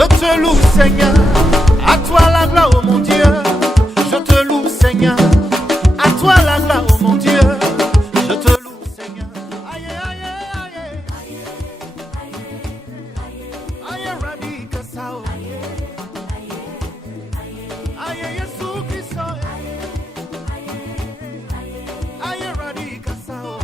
Je te loue, Seigneur. À toi la gloire, oh mon Dieu. Je te loue, Seigneur. À toi la gloire, oh mon Dieu. Je te loue, Seigneur. Aïe, aïe, aïe, aïe. Aïe, Rabbi Kassao. Aïe, Yesu Christo. Aïe, Rabbi Kassao.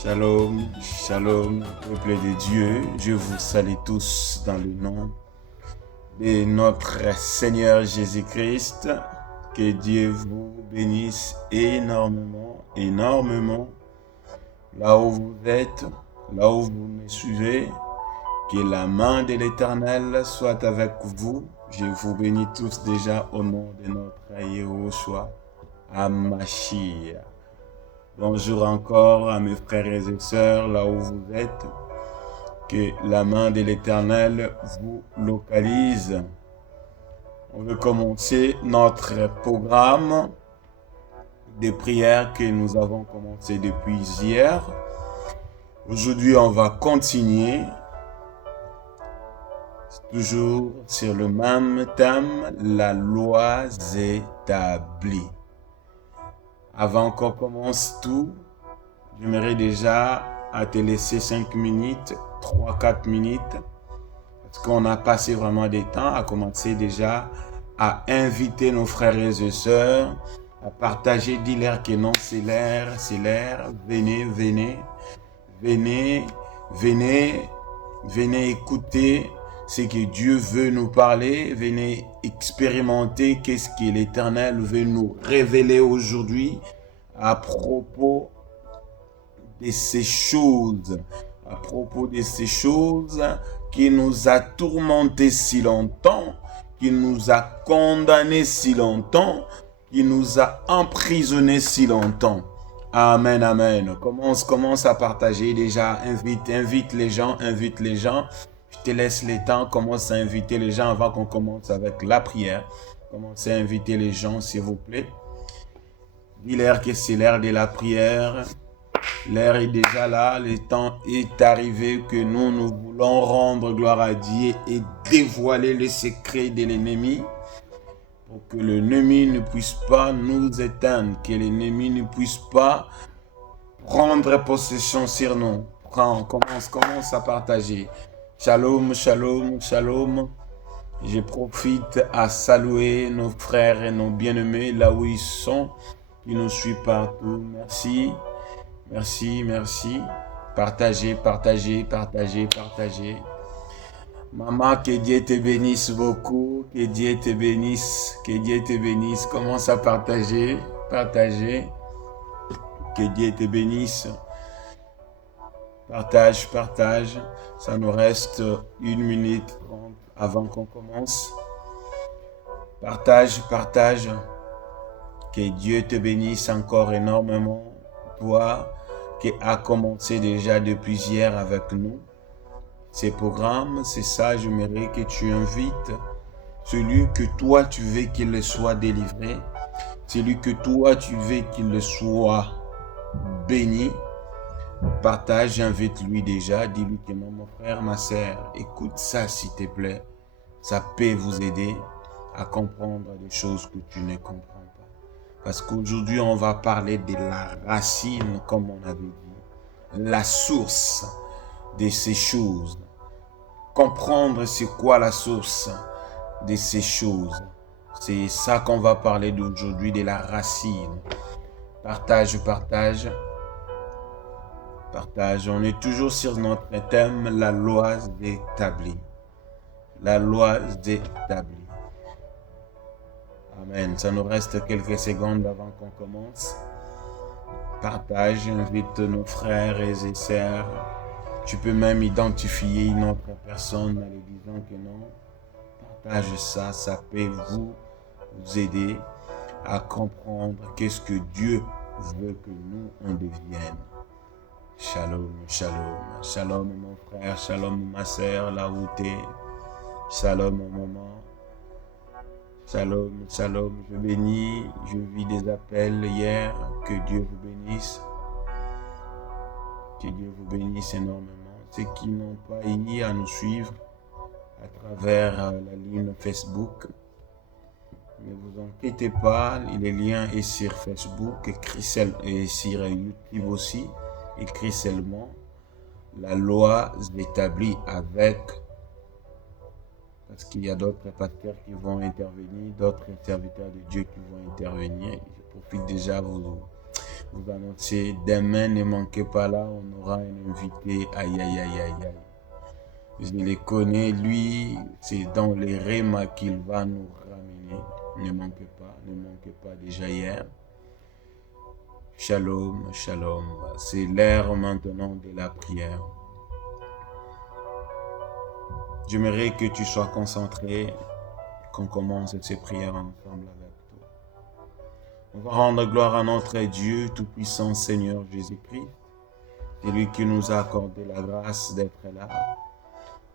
Shalom, shalom, peuple de Dieu. Je vous salue tous dans le nom de notre Seigneur Jésus-Christ. Que Dieu vous bénisse énormément, énormément. Là où vous êtes, là où vous me suivez, que la main de l'Éternel soit avec vous. Je vous bénis tous déjà au nom de notre Yahushua HaMashiach. Bonjour encore à mes frères et sœurs, là où vous êtes. Que la main de l'Éternel vous localise. On veut commencer notre programme de prière que nous avons commencé depuis hier. Aujourd'hui, on va continuer. Toujours sur le même thème, la loi établie. Avant qu'on commence tout, j'aimerais déjà à te laisser 5 minutes, 3-4 minutes, parce qu'on a passé vraiment des temps à commencer déjà à inviter nos frères et sœurs, à partager, dis-leur que non, c'est l'air, venez, venez, venez, venez, venez écouter ce que Dieu veut nous parler, venez expérimenter qu'est-ce que l'Éternel veut nous révéler aujourd'hui à propos de ces choses, qui nous a tourmentés si longtemps, qui nous a condamnés si longtemps, qui nous a emprisonnés si longtemps. Amen, amen. Commence à partager déjà, invite les gens. Je te laisse le temps, commence à inviter les gens avant qu'on commence avec la prière. Commencez à inviter les gens, s'il vous plaît. Dis-leur que c'est l'heure de la prière. L'heure est déjà là, le temps est arrivé que nous voulons rendre gloire à Dieu et dévoiler les secrets de l'ennemi pour que l'ennemi ne puisse pas nous éteindre, que l'ennemi ne puisse pas prendre possession sur nous. Commence à partager. Shalom, shalom, shalom. Je profite à saluer nos frères et nos bien-aimés là où ils sont, qui nous suivent partout. Merci, merci, merci. Partagez. Maman, que Dieu te bénisse beaucoup, que Dieu te bénisse. Commence à partager. Que Dieu te bénisse. Partage. Ça nous reste 1 minute 30 avant qu'on commence. Partage. Que Dieu te bénisse encore énormément. Toi qui as commencé déjà depuis hier avec nous. Ces programmes, c'est ça, j'aimerais que tu invites celui que toi tu veux qu'il soit délivré. Celui que toi tu veux qu'il soit béni. Partage, invite-lui déjà, dis-lui que non, mon frère, ma sœur, écoute ça s'il te plaît. Ça peut vous aider à comprendre des choses que tu ne comprends pas. Parce qu'aujourd'hui, on va parler de la racine, comme on avait dit. La source de ces choses. Comprendre c'est quoi la source de ces choses. C'est ça qu'on va parler d'aujourd'hui, de la racine. Partage. On est toujours sur notre thème, la loi établie. Amen. Ça nous reste quelques secondes avant qu'on commence. Partage, invite nos frères et sœurs. Tu peux même identifier une autre personne en lui disant que non. Partage ça, ça peut vous aider à comprendre qu'est-ce que Dieu veut que nous on devienne. Shalom, mon frère, shalom ma sœur, là où tu es. Shalom mon maman. Shalom, je bénis, je vis des appels hier, que Dieu vous bénisse. Que Dieu vous bénisse énormément. Ceux qui n'ont pas eu à nous suivre à travers la ligne Facebook, ne vous inquiétez pas, les liens sont sur Facebook et sur YouTube aussi. Écrit seulement la loi établie avec, parce qu'il y a d'autres pasteurs qui vont intervenir, d'autres serviteurs de Dieu qui vont intervenir. Je profite déjà vous annoncer, demain ne manquez pas là, on aura un invité, aïe aïe aïe aïe aïe. Je le connais, lui, c'est dans les rémas qu'il va nous ramener. Ne manquez pas déjà hier. Shalom, shalom. C'est l'heure maintenant de la prière. J'aimerais que tu sois concentré, qu'on commence ces prières ensemble avec toi. On va rendre gloire à notre Dieu Tout-Puissant, Seigneur Jésus-Christ. C'est lui qui nous a accordé la grâce d'être là,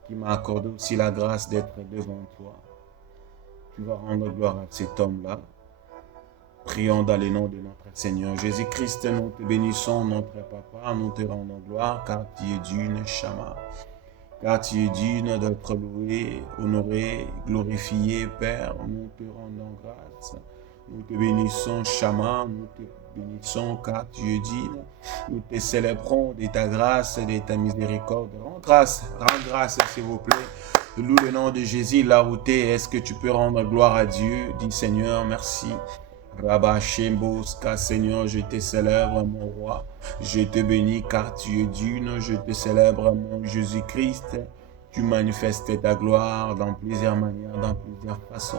qui m'a accordé aussi la grâce d'être devant toi. Tu vas rendre gloire à cet homme-là. Prions dans le nom de notre Seigneur Jésus-Christ. Nous te bénissons, notre Papa. Nous te rendons gloire, car tu es digne, Shama. Car tu es digne d'être loué, honoré, glorifié, Père. Nous te rendons grâce. Nous te bénissons, Shama. Nous te bénissons, car tu es digne. Nous te célébrons de ta grâce et de ta miséricorde. Rends grâce, s'il vous plaît. Loue le nom de Jésus là où tu es. Est-ce que tu peux rendre gloire à Dieu? Dis Seigneur, merci. Rabba Shemboska, Seigneur, je te célèbre, mon roi. Je te bénis car tu es digne. Je te célèbre, mon Jésus-Christ. Tu manifestes ta gloire dans plusieurs manières, dans plusieurs façons.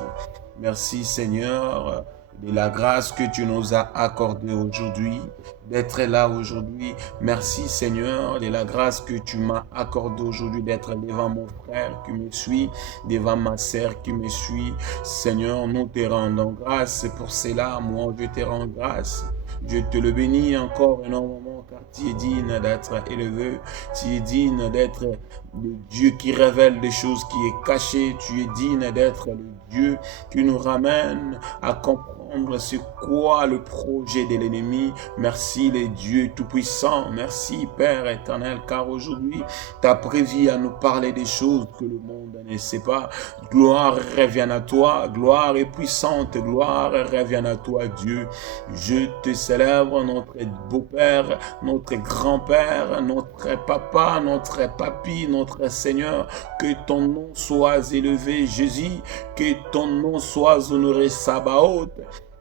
Merci, Seigneur, de la grâce que tu nous as accordée aujourd'hui, d'être là aujourd'hui. Merci Seigneur de la grâce que tu m'as accordée aujourd'hui, d'être devant mon frère qui me suit, devant ma sœur qui me suit. Seigneur, nous te rendons grâce. Pour cela, moi, je te rends grâce. Je te le bénis encore énormément car tu es digne d'être élevé. Tu es digne d'être le Dieu qui révèle des choses qui est cachées. Tu es digne d'être le Dieu qui nous ramène à comprendre c'est quoi le projet de l'ennemi. Merci les dieux tout-puissants. Merci Père éternel, car aujourd'hui, tu as prévu à nous parler des choses que le monde ne sait pas. Gloire revienne à toi. Gloire est puissante. Gloire revienne à toi, Dieu. Je te célèbre, notre beau-père, notre grand-père, notre papa, notre papi, notre Seigneur. Que ton nom soit élevé, Jésus. Que ton nom soit honoré, Sabaoth.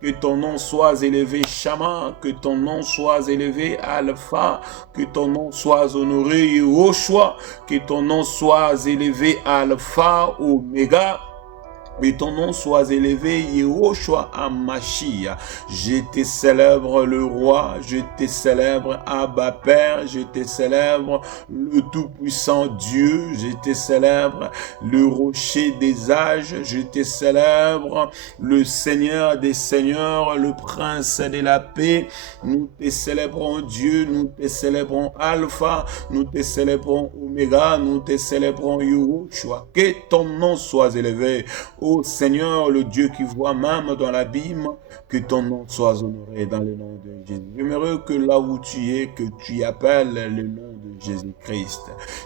Que ton nom soit élevé, Shama. Que ton nom soit élevé, Alpha. Que ton nom soit honoré, Yehoshua. Que ton nom soit élevé, Alpha, Oméga. Et ton nom soit élevé, Yehoshua Amashia. Je te célèbre le roi, je te célèbre Abba Père, je te célèbre le tout-puissant Dieu, je te célèbre le rocher des âges, je te célèbre le Seigneur des seigneurs, le prince de la paix. Nous te célébrons Dieu, nous te célébrons Alpha, nous te célébrons Oméga, nous te célébrons Yehoshua. Que ton nom soit élevé. Ô Seigneur, le Dieu qui voit même dans l'abîme, que ton nom soit honoré dans le nom de Jésus. J'aimerais que là où tu es, que tu appelles le nom de Jésus-Christ.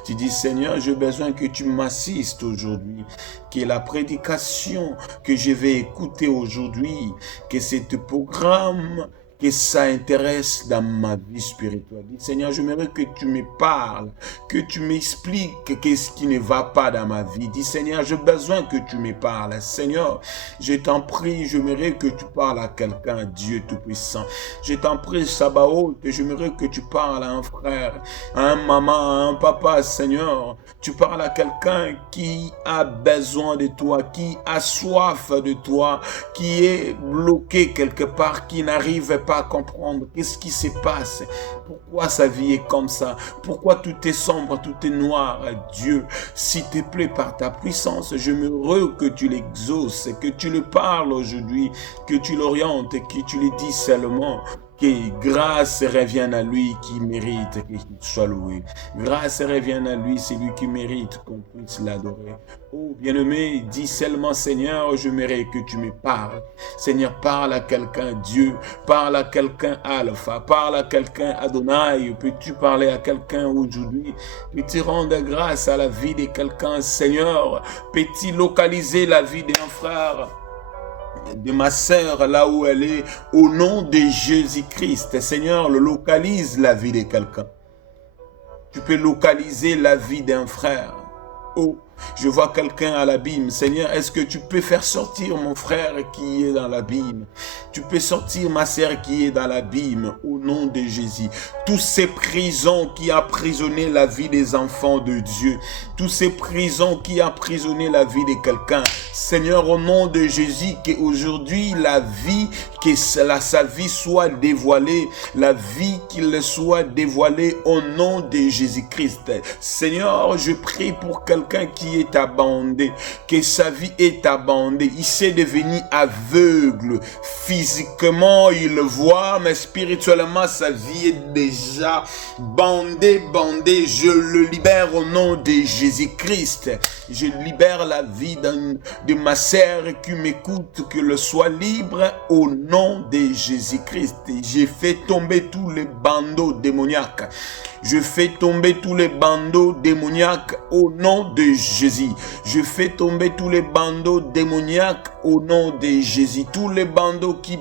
Tu dis, Seigneur, j'ai besoin que tu m'assistes aujourd'hui, que la prédication que je vais écouter aujourd'hui, que ce programme, que ça intéresse dans ma vie spirituelle. Dis, Seigneur, j'aimerais que tu me parles, que tu m'expliques qu'est-ce qui ne va pas dans ma vie. Dis, Seigneur, j'ai besoin que tu me parles. Seigneur, je t'en prie, j'aimerais que tu parles à quelqu'un, Dieu Tout-Puissant. Je t'en prie, Sabaoth, j'aimerais que tu parles à un frère, à un maman, à un papa, Seigneur. Tu parles à quelqu'un qui a besoin de toi, qui a soif de toi, qui est bloqué quelque part, qui n'arrive pas à comprendre qu'est-ce qui se passe, pourquoi sa vie est comme ça, pourquoi tout est sombre, tout est noir. Dieu, s'il te plaît, par ta puissance, j'aimerais que tu l'exauces, que tu le parles aujourd'hui, que tu l'orientes, que tu le dis seulement. Que grâce revienne à lui qui mérite qu'il soit loué. Grâce revienne à lui, c'est lui qui mérite qu'on puisse l'adorer. Oh bien-aimé, dis seulement Seigneur, je mérite que tu me parles. Seigneur, parle à quelqu'un, Dieu, parle à quelqu'un, Alpha, parle à quelqu'un, Adonai. Peux-tu parler à quelqu'un aujourd'hui? Peux-tu rendre grâce à la vie de quelqu'un, Seigneur? Peux-tu localiser la vie d'un frère, de ma sœur, là où elle est, au nom de Jésus-Christ? Seigneur, localise la vie de quelqu'un. Tu peux localiser la vie d'un frère. Oh, je vois quelqu'un à l'abîme. Seigneur, est-ce que tu peux faire sortir mon frère qui est dans l'abîme? Tu peux sortir ma sœur qui est dans l'abîme au nom de Jésus. Tous ces prisons qui emprisonnaient la vie des enfants de Dieu, tous ces prisons qui emprisonnaient la vie de quelqu'un, Seigneur, au nom de Jésus, qu'aujourd'hui la vie, que sa vie soit dévoilée, la vie qu'il soit dévoilée au nom de Jésus-Christ. Seigneur, je prie pour quelqu'un qui est abandonné, que sa vie est abandonnée. Il s'est devenu aveugle. Physiquement, il voit, mais spirituellement, sa vie est déjà bandée. Je le libère au nom de Jésus-Christ. Je libère la vie de ma sœur qui m'écoute, que le soit libre au nom de Jésus-Christ. J'ai fait tomber tous les bandeaux démoniaques. Je fais tomber tous les bandeaux démoniaques au nom de Jésus. Je fais tomber tous les bandeaux démoniaques au nom de Jésus. Tous les bandeaux qui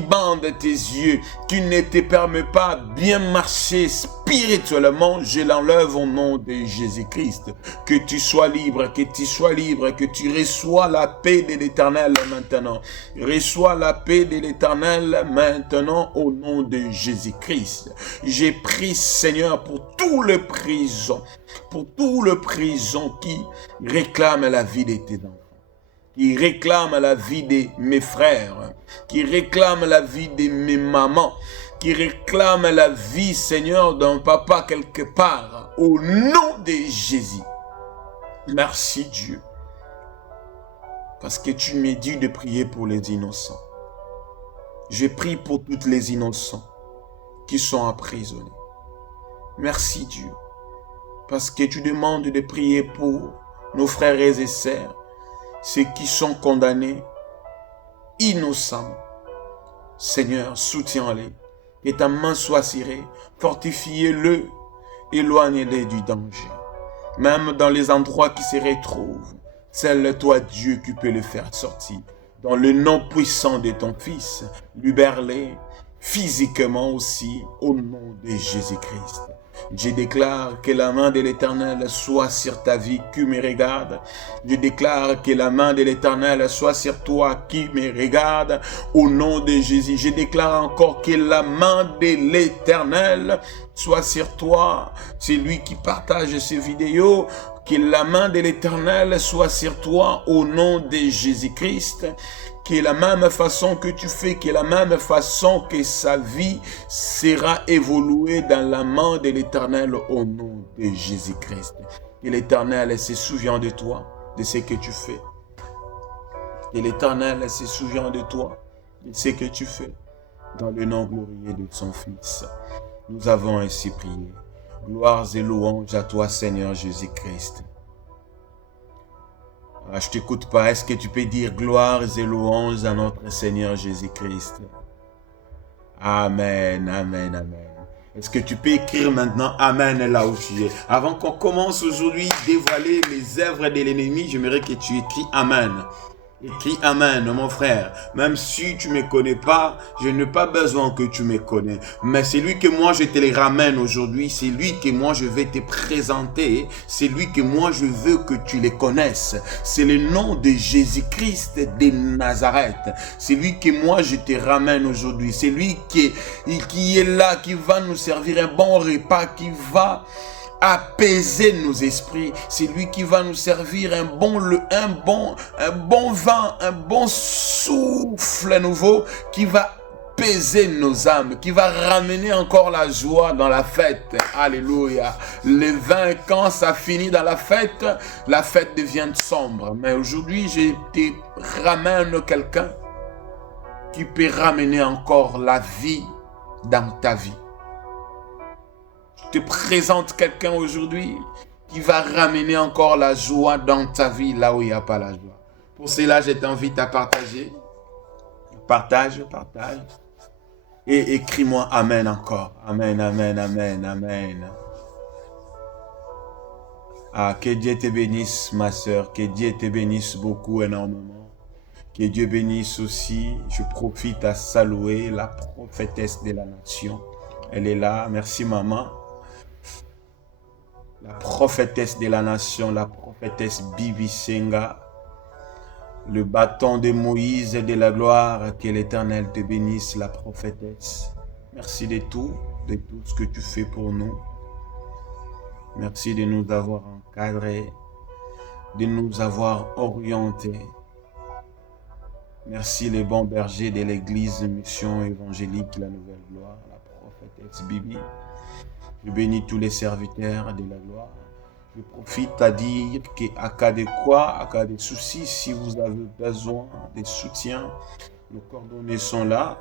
bandent tes yeux, qui ne te permettent pas bien marcher spirituellement, je l'enlève au nom de Jésus-Christ. Que tu sois libre, que tu sois libre, que tu reçois la paix de l'Éternel maintenant. Reçois la paix de l'Éternel maintenant au nom de Jésus-Christ. J'ai pris, Seigneur, pour tous les prisons qui réclament la vie de tes enfants, qui réclament la vie de mes frères, qui réclament la vie de mes mamans, qui réclament la vie, Seigneur, d'un papa quelque part, au nom de Jésus. Merci Dieu, parce que tu m'as dit de prier pour les innocents. Je prie pour tous les innocents qui sont emprisonnés. Merci Dieu, parce que tu demandes de prier pour nos frères et sœurs, ceux qui sont condamnés innocemment. Seigneur, soutiens-les, que ta main soit serrée, fortifie-le, éloigne-les du danger. Même dans les endroits qui se retrouvent, c'est toi Dieu qui peut le faire sortir. Dans le nom puissant de ton Fils, libère-les physiquement aussi au nom de Jésus-Christ. Je déclare que la main de l'Éternel soit sur ta vie qui me regarde. Je déclare que la main de l'Éternel soit sur toi qui me regarde. Au nom de Jésus, je déclare encore que la main de l'Éternel soit sur toi. C'est lui qui partage ces vidéos. Que la main de l'Éternel soit sur toi au nom de Jésus-Christ. Que la même façon que tu fais, que la même façon que sa vie sera évoluée dans la main de l'Éternel au nom de Jésus-Christ. Que l'Éternel se souvient de toi, de ce que tu fais. Que l'Éternel se souvient de toi, de ce que tu fais. Dans le nom glorieux de son Fils, nous avons ainsi prié. Gloires et louanges à toi, Seigneur Jésus-Christ. Je t'écoute pas. Est-ce que tu peux dire gloires et louanges à notre Seigneur Jésus-Christ? Amen, amen, amen. Est-ce que tu peux écrire maintenant Amen là où tu es? Avant qu'on commence aujourd'hui à dévoiler les œuvres de l'ennemi, j'aimerais que tu écris Amen. Écris Amen, mon frère. Même si tu ne me connais pas, je n'ai pas besoin que tu me connais. Mais c'est lui que moi je te le ramène aujourd'hui. C'est lui que moi je vais te présenter. C'est lui que moi je veux que tu le connaisses. C'est le nom de Jésus-Christ de Nazareth. C'est lui que moi je te ramène aujourd'hui. C'est lui qui est là, qui va nous servir un bon repas, qui va apaiser nos esprits. C'est lui qui va nous servir un bon vin, un bon souffle nouveau qui va apaiser nos âmes, qui va ramener encore la joie dans la fête. Alléluia. Le vin, quand ça finit dans la fête devient sombre. Mais aujourd'hui, je te ramène quelqu'un qui peut ramener encore la vie dans ta vie. Je te présente quelqu'un aujourd'hui qui va ramener encore la joie dans ta vie là où il n'y a pas la joie. Pour cela, je t'invite à partager. Partage. Et écris-moi Amen encore. Amen, amen, amen, amen. Ah, que Dieu te bénisse, ma sœur. Que Dieu te bénisse beaucoup, énormément. Que Dieu bénisse aussi. Je profite à saluer la prophétesse de la nation. Elle est là. Merci, maman. La prophétesse de la nation, la prophétesse Bibi Senga. Le bâton de Moïse et de la gloire, que l'Éternel te bénisse, la prophétesse. Merci de tout ce que tu fais pour nous. Merci de nous avoir encadrés, de nous avoir orientés. Merci les bons bergers de l'église Mission Évangélique, la Nouvelle Gloire, la prophétesse Bibi. Je bénis tous les serviteurs de la gloire. Je profite à dire qu'à cas de quoi, à cas de soucis, si vous avez besoin de soutien, nos coordonnées sont là,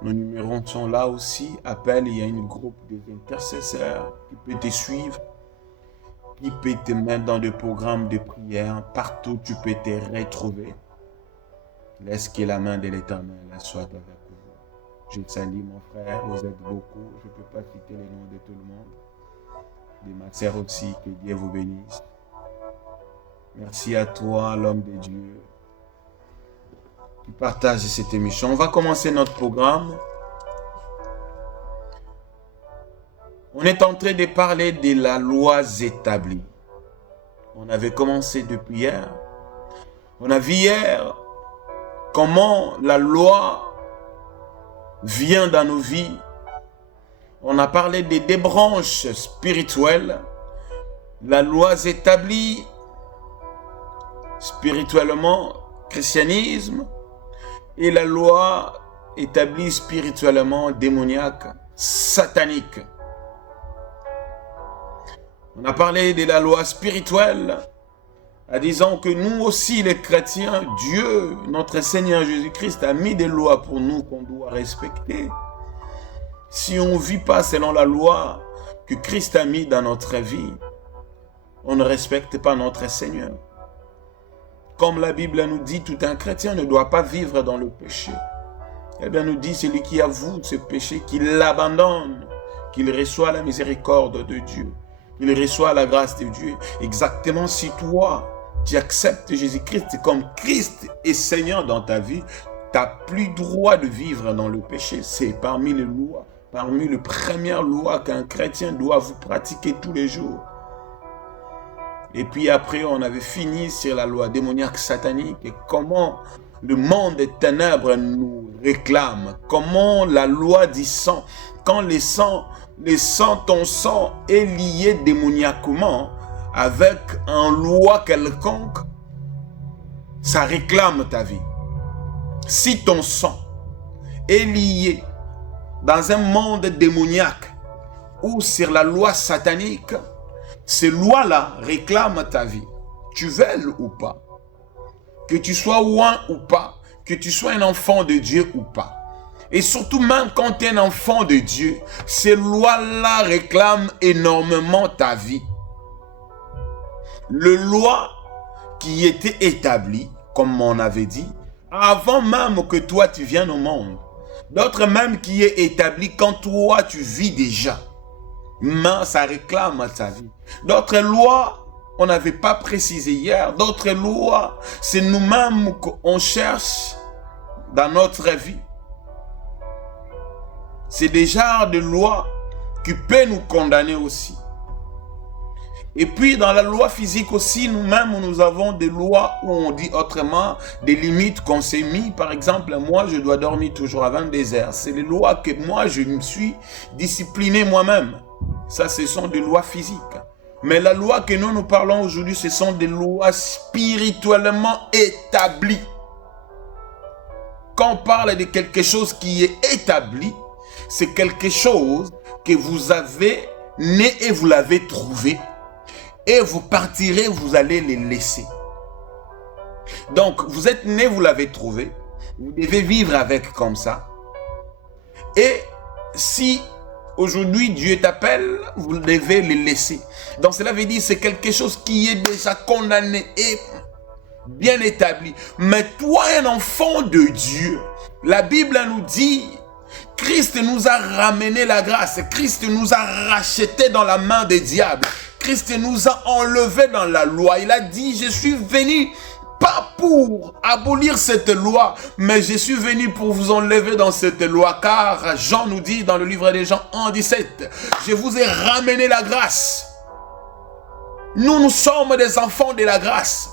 nos numéros sont là aussi. Appelle, il y a une groupe d'intercesseurs qui peut te suivre, qui peut te mettre dans des programmes de prière. Partout, tu peux te retrouver. Laisse que la main de l'Éternel soit avec vous. Je salue mon frère, vous êtes beaucoup. Je ne peux pas citer les noms de tout le monde. De ma sœur aussi, que Dieu vous bénisse. Merci à toi, l'homme de Dieu, qui partage cette émission. On va commencer notre programme. On est en train de parler de la loi établie. On avait commencé depuis hier. On a vu hier comment la loi vient dans nos vies. On a parlé des deux branches spirituelles. La loi établie spirituellement, christianisme, et la loi établie spirituellement, démoniaque, satanique. On a parlé de la loi spirituelle, en disant que nous aussi les chrétiens, Dieu, notre Seigneur Jésus-Christ, a mis des lois pour nous qu'on doit respecter. Si on ne vit pas selon la loi que Christ a mis dans notre vie, on ne respecte pas notre Seigneur. Comme la Bible nous dit, tout un chrétien ne doit pas vivre dans le péché. Eh bien, nous dit celui qui avoue ce péché, qu'il l'abandonne, qu'il reçoit la miséricorde de Dieu, qu'il reçoit la grâce de Dieu. Exactement si toi, tu acceptes Jésus-Christ comme Christ et Seigneur dans ta vie, tu n'as plus droit de vivre dans le péché. C'est parmi les lois. Parmi les premières lois qu'un chrétien doit vous pratiquer tous les jours. Et puis après, on avait fini sur la loi démoniaque satanique et comment le monde des ténèbres nous réclame. Comment la loi du sang, quand ton sang est lié démoniaquement avec une loi quelconque, ça réclame ta vie. Si ton sang est lié dans un monde démoniaque ou sur la loi satanique, ces lois-là réclament ta vie. Tu veuilles ou pas, que tu sois loin ou pas, que tu sois un enfant de Dieu ou pas. Et surtout même quand tu es un enfant de Dieu, ces lois-là réclament énormément ta vie. Les lois qui étaient établies, comme on avait dit, avant même que toi tu viennes au monde. D'autres même qui est établi quand toi tu vis déjà. Mais ça réclame ta vie. D'autres lois, on n'avait pas précisé hier. D'autres lois, c'est nous-mêmes qu'on cherche dans notre vie. C'est des genres de lois qui peuvent nous condamner aussi. Et puis dans la loi physique aussi, nous-mêmes, nous avons des lois où on dit autrement, des limites qu'on s'est mis. Par exemple, moi, je dois dormir toujours à 22 heures. C'est les lois que moi, je me suis discipliné moi-même. Ça, ce sont des lois physiques. Mais la loi que nous parlons aujourd'hui, ce sont des lois spirituellement établies. Quand on parle de quelque chose qui est établi, c'est quelque chose que vous avez né et vous l'avez trouvé. Et vous partirez, vous allez les laisser. Donc, vous êtes né, vous l'avez trouvé. Vous devez vivre avec comme ça. Et si aujourd'hui Dieu t'appelle, vous devez les laisser. Donc cela veut dire que c'est quelque chose qui est déjà condamné et bien établi. Mais toi, un enfant de Dieu, la Bible nous dit, Christ nous a ramené la grâce. Christ nous a rachetés dans la main des diables. Christ nous a enlevés dans la loi. Il a dit, je suis venu pas pour abolir cette loi, mais je suis venu pour vous enlever dans cette loi. Car Jean nous dit dans le livre des Jean 1,17, je vous ai ramené la grâce. Nous sommes des enfants de la grâce.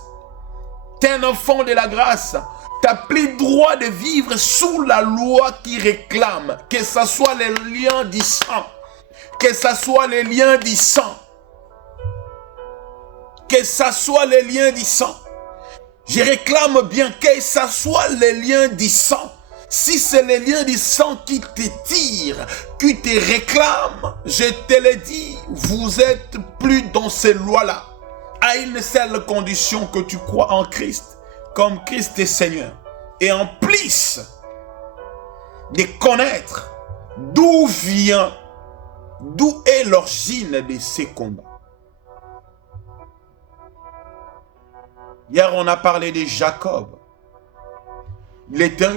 T'es un enfant de la grâce. T'as plus droit de vivre sous la loi qui réclame, que ce soit les liens du sang, que ce soit les liens du sang, que ce soit les liens du sang. Je réclame bien que ce soit les liens du sang. Si c'est les liens du sang qui te tirent, qui te réclament, je te le dis, vous êtes plus dans ces lois-là. À une seule condition, que tu crois en Christ, comme Christ est Seigneur. Et en plus de connaître d'où est l'origine de ces combats. Hier, on a parlé de Jacob. Il était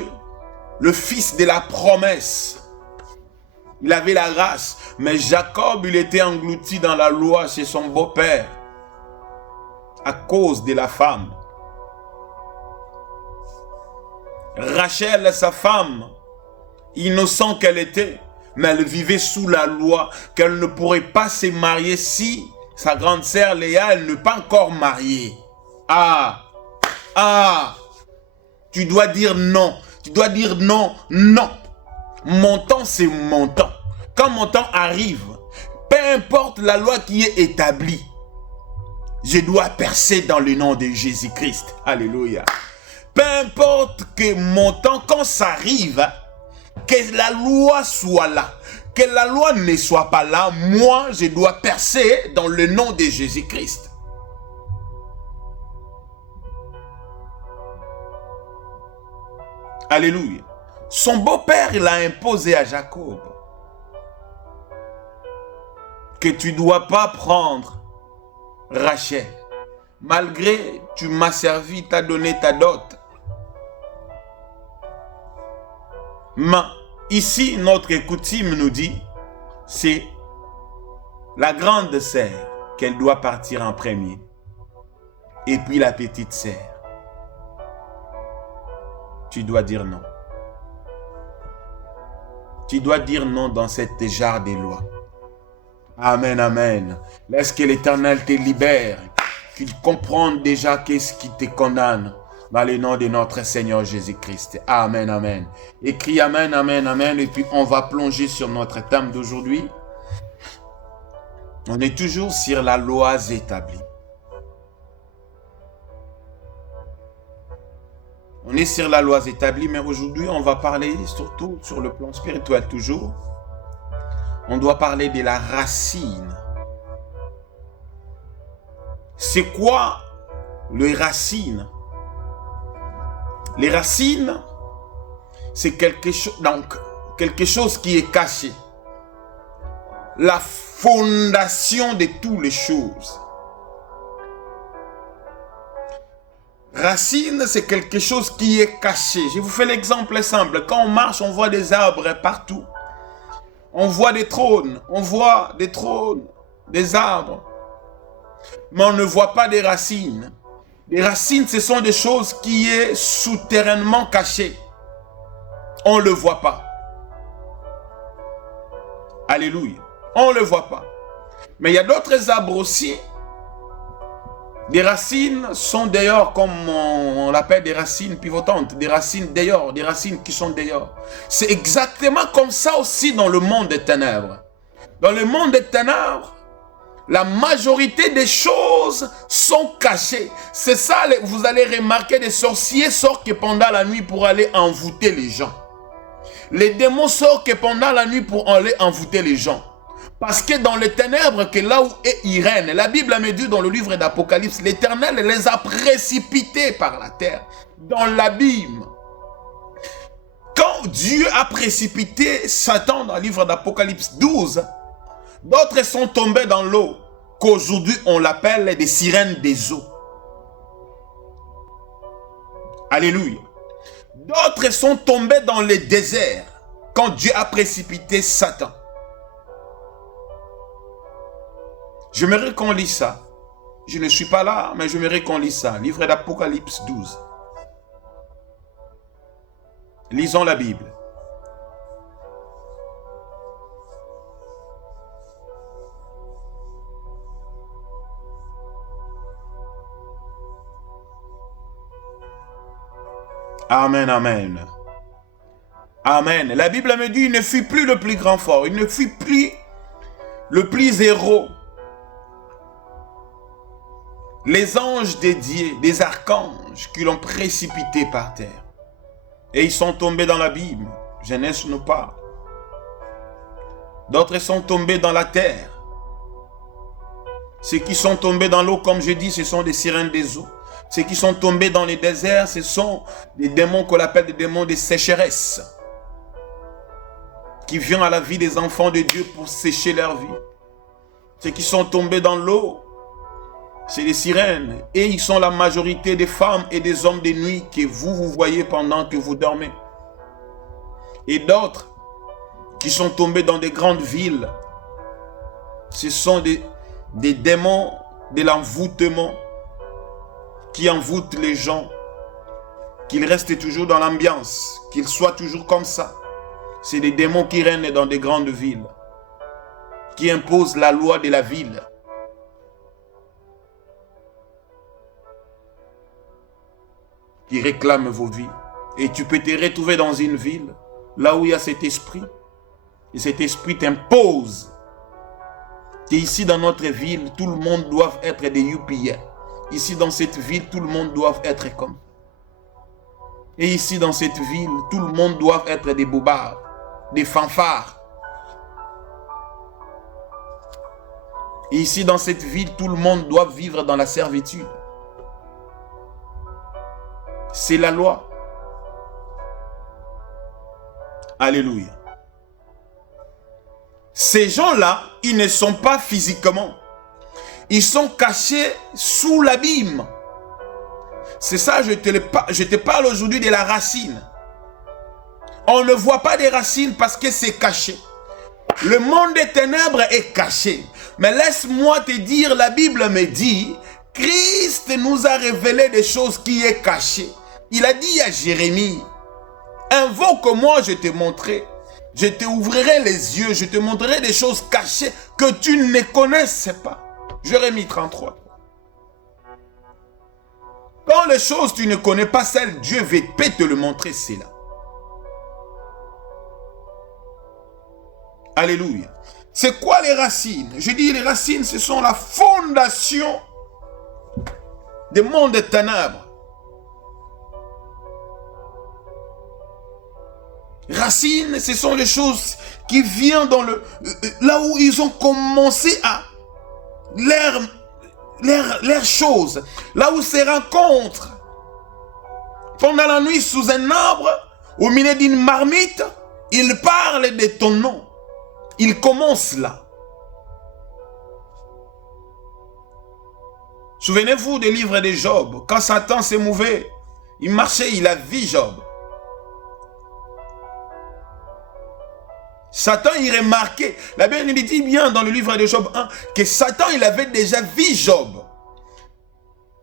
le fils de la promesse. Il avait la grâce. Mais Jacob, il était englouti dans la loi chez son beau-père à cause de la femme. Rachel, sa femme, innocente qu'elle était, mais elle vivait sous la loi, qu'elle ne pourrait pas se marier si sa grande sœur Léa, elle n'est pas encore mariée. Tu dois dire non. Tu dois dire non, non. Mon temps, c'est mon temps. Quand mon temps arrive, peu importe la loi qui est établie, je dois percer dans le nom de Jésus-Christ. Alléluia. Peu importe que mon temps, quand ça arrive, que la loi soit là, que la loi ne soit pas là, moi, je dois percer dans le nom de Jésus-Christ. Alléluia. Son beau-père, il a imposé à Jacob que tu ne dois pas prendre Rachel. Malgré tu m'as servi, tu as donné ta dot. Mais ici, notre coutume nous dit, c'est la grande sœur qu'elle doit partir en premier. Et puis la petite sœur. Tu dois dire non. Tu dois dire non dans cette jarre des lois. Amen, amen. Laisse que l'Éternel te libère. Qu'il comprenne déjà qu'est-ce qui te condamne. Dans le nom de notre Seigneur Jésus-Christ. Amen, amen. Écris amen, amen, amen. Et puis on va plonger sur notre thème d'aujourd'hui. On est toujours sur la loi établie. On est sur la loi établie, mais aujourd'hui, on va parler surtout sur le plan spirituel toujours. On doit parler de la racine. C'est quoi les racines? Les racines, c'est quelque chose qui est caché. La fondation de toutes les choses. Racine, c'est quelque chose qui est caché. Je vous fais l'exemple simple. Quand on marche, on voit des arbres partout. On voit des trônes. On voit des trônes, des arbres. Mais on ne voit pas des racines. Les racines, ce sont des choses qui sont souterrainement cachées. On ne le voit pas. Alléluia. On ne le voit pas. Mais il y a d'autres arbres aussi. Des racines sont dehors, comme on l'appelle des racines pivotantes, des racines dehors, des racines qui sont dehors. C'est exactement comme ça aussi dans le monde des ténèbres. Dans le monde des ténèbres, la majorité des choses sont cachées. C'est ça, vous allez remarquer, des sorciers sortent pendant la nuit pour aller envoûter les gens. Les démons sortent pendant la nuit pour aller envoûter les gens. Parce que dans les ténèbres, que là où est Irène, la Bible me dit dans le livre d'Apocalypse, l'Éternel les a précipités par la terre, dans l'abîme. Quand quand Dieu a précipité Satan dans le livre d'Apocalypse 12, d'autres sont tombés dans l'eau, qu'aujourd'hui on l'appelle des sirènes des eaux. Alléluia. D'autres sont tombés dans le désert quand Dieu a précipité Satan. J'aimerais qu'on lise ça. Je ne suis pas là, mais j'aimerais qu'on lise ça. Livre d'Apocalypse 12. Lisons la Bible. Amen, amen. Amen. La Bible me dit, il ne fut plus le plus grand fort, il ne fut plus le plus héros. Les anges dédiés, des archanges qui l'ont précipité par terre. Et ils sont tombés dans l'abîme. Genèse nous parle. D'autres sont tombés dans la terre. Ceux qui sont tombés dans l'eau, comme je dis, ce sont des sirènes des eaux. Ceux qui sont tombés dans les déserts, ce sont des démons qu'on appelle des démons de sécheresse, qui viennent à la vie des enfants de Dieu pour sécher leur vie. Ceux qui sont tombés dans l'eau, c'est les sirènes. Et ils sont la majorité des femmes et des hommes de nuit que vous voyez pendant que vous dormez. Et d'autres qui sont tombés dans des grandes villes, ce sont des démons de l'envoûtement qui envoûtent les gens, qu'ils restent toujours dans l'ambiance, qu'ils soient toujours comme ça. C'est des démons qui règnent dans des grandes villes, qui imposent la loi de la ville. Qui réclament vos vies. Et tu peux te retrouver dans une ville, là où il y a cet esprit. Et cet esprit t'impose. Et ici dans notre ville, tout le monde doit être des youpiens. Ici dans cette ville, tout le monde doit être comme. Et ici dans cette ville, tout le monde doit être des bobards, des fanfares. Et ici dans cette ville, tout le monde doit vivre dans la servitude. C'est la loi. Alléluia. Ces gens-là, ils ne sont pas physiquement. Ils sont cachés sous l'abîme. C'est ça, je te parle aujourd'hui de la racine. On ne voit pas des racines parce que c'est caché. Le monde des ténèbres est caché. Mais laisse-moi te dire, la Bible me dit, Christ nous a révélé des choses qui est cachées. Il a dit à Jérémie, invoque-moi, je te montrerai. Je te ouvrirai les yeux, je te montrerai des choses cachées que tu ne connaissais pas. Jérémie 33. Quand les choses tu ne connais pas, celles Dieu peut te le montrer, c'est là. Alléluia. C'est quoi les racines? Je dis les racines, ce sont la fondation des mondes des ténèbres. Racines, ce sont les choses qui viennent dans là où ils ont commencé à leurs choses, là où se rencontrent. Pendant la nuit, sous un arbre, au milieu d'une marmite, ils parlent de ton nom. Ils commencent là. Souvenez-vous des livres de Job. Quand Satan s'est mouvé, il marchait, il a vu Job. Satan, il remarquait, la Bible dit bien dans le livre de Job 1, que Satan, il avait déjà vu Job.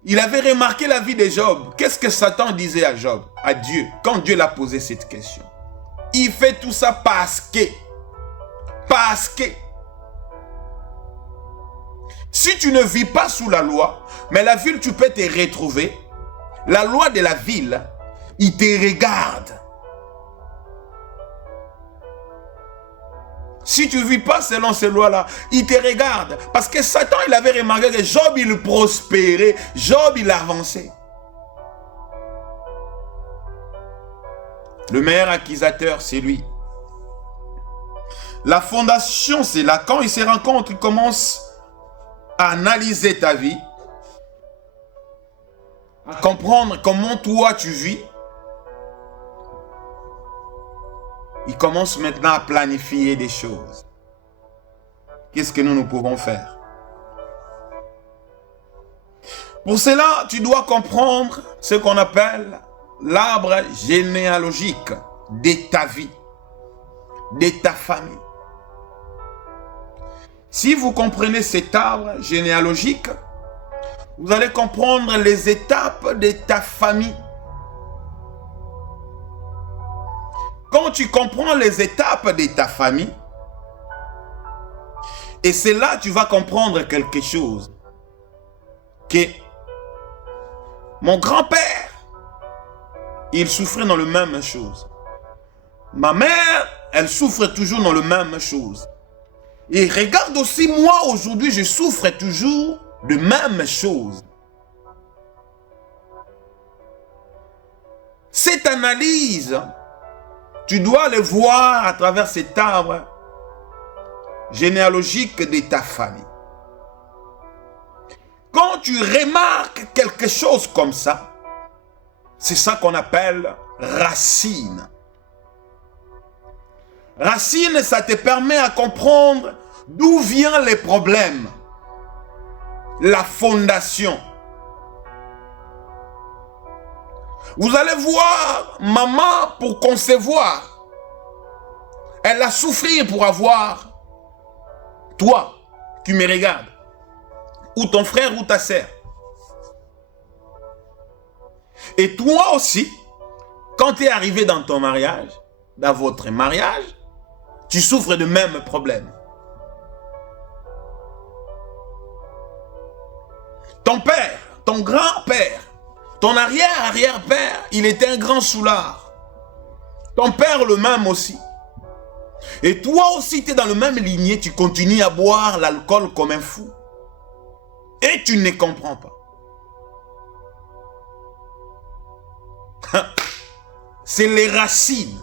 Il avait remarqué la vie de Job. Qu'est-ce que Satan disait à Job, à Dieu, quand Dieu l'a posé cette question? Il fait tout ça parce que. Si tu ne vis pas sous la loi, mais la ville, tu peux te retrouver. La loi de la ville, il te regarde. Si tu ne vis pas selon ces lois-là, il te regarde. Parce que Satan, il avait remarqué que Job, il prospérait. Job, il avançait. Le meilleur accusateur, c'est lui. La fondation, c'est là. Quand il se rencontre, il commence à analyser ta vie, à comprendre comment toi tu vis. il commence maintenant à planifier des choses. Qu'est-ce que nous pouvons faire? Pour cela, tu dois comprendre ce qu'on appelle l'arbre généalogique de ta vie, de ta famille. Si vous comprenez cet arbre généalogique, vous allez comprendre les étapes de ta famille. Quand tu comprends les étapes de ta famille, et c'est là que tu vas comprendre quelque chose. Que mon grand-père, il souffrait dans la même chose. Ma mère, elle souffre toujours dans la même chose. Et regarde aussi, moi, aujourd'hui, je souffre toujours de même chose. Cette analyse, tu dois le voir à travers cet arbre généalogique de ta famille. Quand tu remarques quelque chose comme ça, c'est ça qu'on appelle racine. Racine, ça te permet à comprendre d'où viennent les problèmes, la fondation. Vous allez voir, maman, pour concevoir, elle a souffert pour avoir toi, tu me regardes, ou ton frère ou ta sœur. Et toi aussi, quand tu es arrivé dans ton mariage, dans votre mariage, tu souffres de même problème. Ton père, ton grand-père, ton arrière-arrière-père, il était un grand soulard. Ton père le même aussi. Et toi aussi, tu es dans le même lignée, tu continues à boire l'alcool comme un fou. Et tu ne comprends pas. C'est les racines.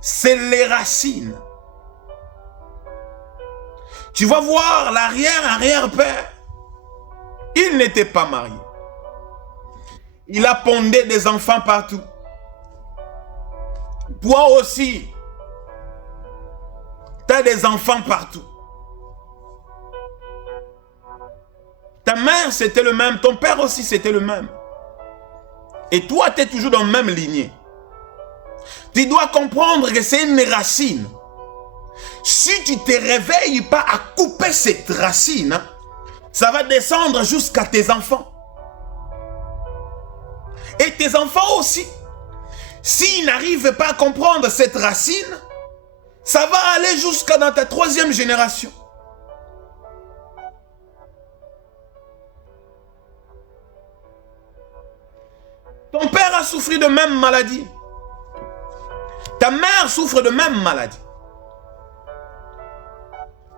C'est les racines. Tu vas voir l'arrière-arrière-père. Il n'était pas marié. Il a pondé des enfants partout. Toi aussi, tu as des enfants partout. Ta mère, c'était le même. Ton père aussi, c'était le même. Et toi, tu es toujours dans la même lignée. Tu dois comprendre que c'est une racine. Si tu ne te réveilles pas à couper cette racine, ça va descendre jusqu'à tes enfants. Et tes enfants aussi. S'ils n'arrivent pas à comprendre cette racine, ça va aller jusqu'à dans ta 3e génération. Ton père a souffert de même maladie. Ta mère souffre de même maladie.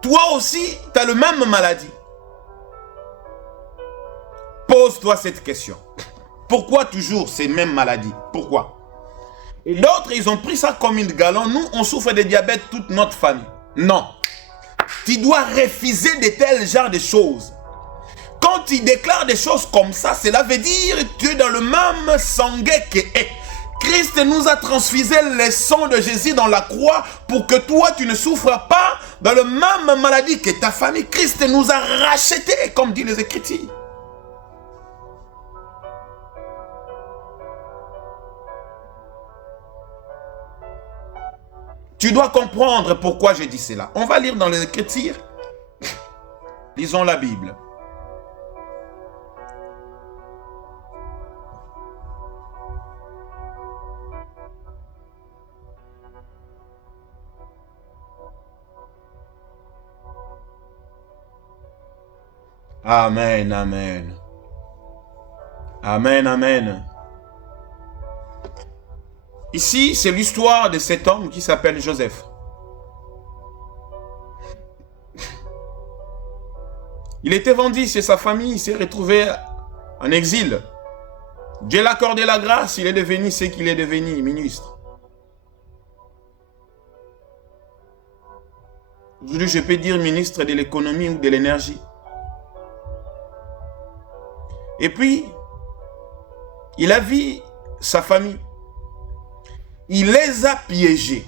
Toi aussi, tu as le même maladie. Pose-toi cette question. Pourquoi toujours ces mêmes maladies? Pourquoi? Et d'autres, ils ont pris ça comme une galon. Nous, on souffre de diabète toute notre famille. Non. Tu dois refuser de tels genres de choses. Quand tu déclares des choses comme ça, cela veut dire que tu es dans le même sanguin que est. Christ nous a transfusé le sang de Jésus dans la croix pour que toi, tu ne souffres pas dans la même maladie que ta famille. Christ nous a rachetés, comme dit les Écritures. Tu dois comprendre pourquoi j'ai dit cela. On va lire dans les Écritures. Lisons la Bible. Amen, amen. Amen, amen. Ici, c'est l'histoire de cet homme qui s'appelle Joseph. Il était vendu chez sa famille, il s'est retrouvé en exil. Dieu l'a accordé la grâce, il est devenu ce qu'il est devenu, ministre. Aujourd'hui, je peux dire ministre de l'économie ou de l'énergie. Et puis, il a vu sa famille. il les a piégés.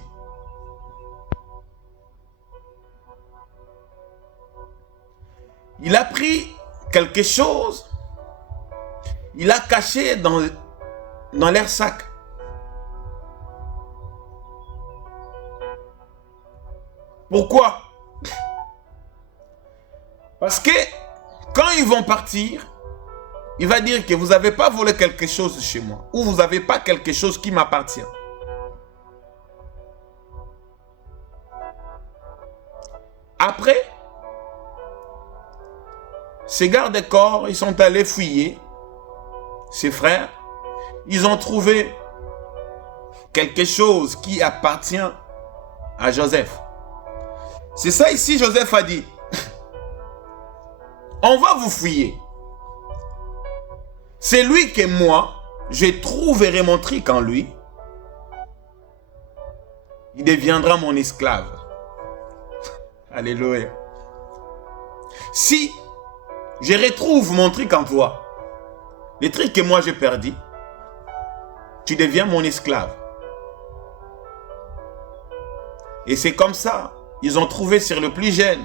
Il a pris quelque chose, il a caché dans leur sac. Pourquoi? Parce que quand ils vont partir, il va dire que vous n'avez pas volé quelque chose chez moi, ou vous n'avez pas quelque chose qui m'appartient. Après, ces gardes-corps, ils sont allés fouiller ses frères. Ils ont trouvé quelque chose qui appartient à Joseph. C'est ça ici, Joseph a dit. On va vous fouiller. C'est lui que moi, je trouverai mon truc en lui. Il deviendra mon esclave. Alléluia. Si je retrouve mon truc en toi, les trucs que moi j'ai perdu, tu deviens mon esclave. Et c'est comme ça, ils ont trouvé sur le plus jeune.